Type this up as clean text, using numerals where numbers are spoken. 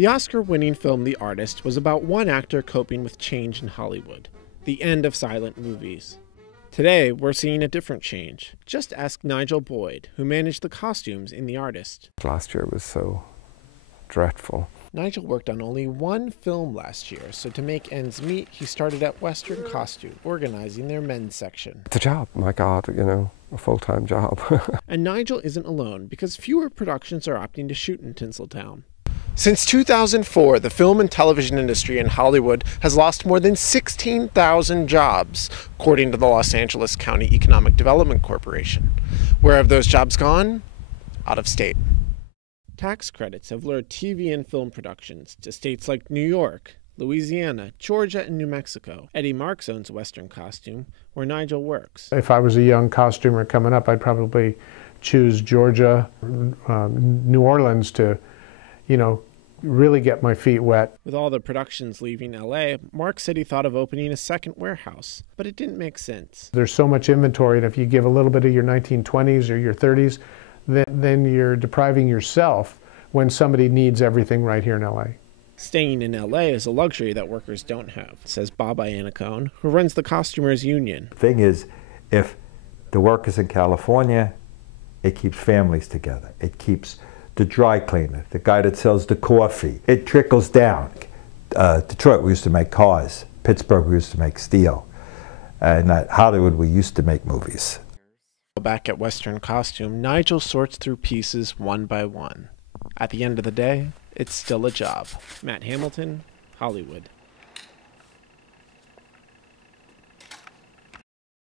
The Oscar-winning film The Artist was about one actor coping with change in Hollywood, the end of silent movies. Today, we're seeing a different change. Just ask Nigel Boyd, who managed the costumes in The Artist. Last year was so dreadful. Nigel worked on only one film last year, so to make ends meet, he started at Western Costume, organizing their men's section. It's a job, my God, a full-time job. And Nigel isn't alone, because fewer productions are opting to shoot in Tinseltown. Since 2004, the film and television industry in Hollywood has lost more than 16,000 jobs, according to the Los Angeles County Economic Development Corporation. Where have those jobs gone? Out of state. Tax credits have lured TV and film productions to states like New York, Louisiana, Georgia, and New Mexico. Eddie Marks owns Western Costume, where Nigel works. If I was a young costumer coming up, I'd probably choose Georgia, New Orleans to, really get my feet wet. With all the productions leaving LA, Mark said he thought of opening a second warehouse, but it didn't make sense. There's so much inventory, and if you give a little bit of your 1920s or your 30s, then you're depriving yourself when somebody needs everything right here in LA. Staying in LA is a luxury that workers don't have, says Bob Iannacone, who runs the Costumers Union. The thing is, if the workers in California, it keeps families together. It keeps the dry cleaner, the guy that sells the coffee. It trickles down. Detroit, we used to make cars. Pittsburgh, we used to make steel. And at Hollywood, we used to make movies. Back at Western Costume, Nigel sorts through pieces one by one. At the end of the day, it's still a job. Matt Hamilton, Hollywood.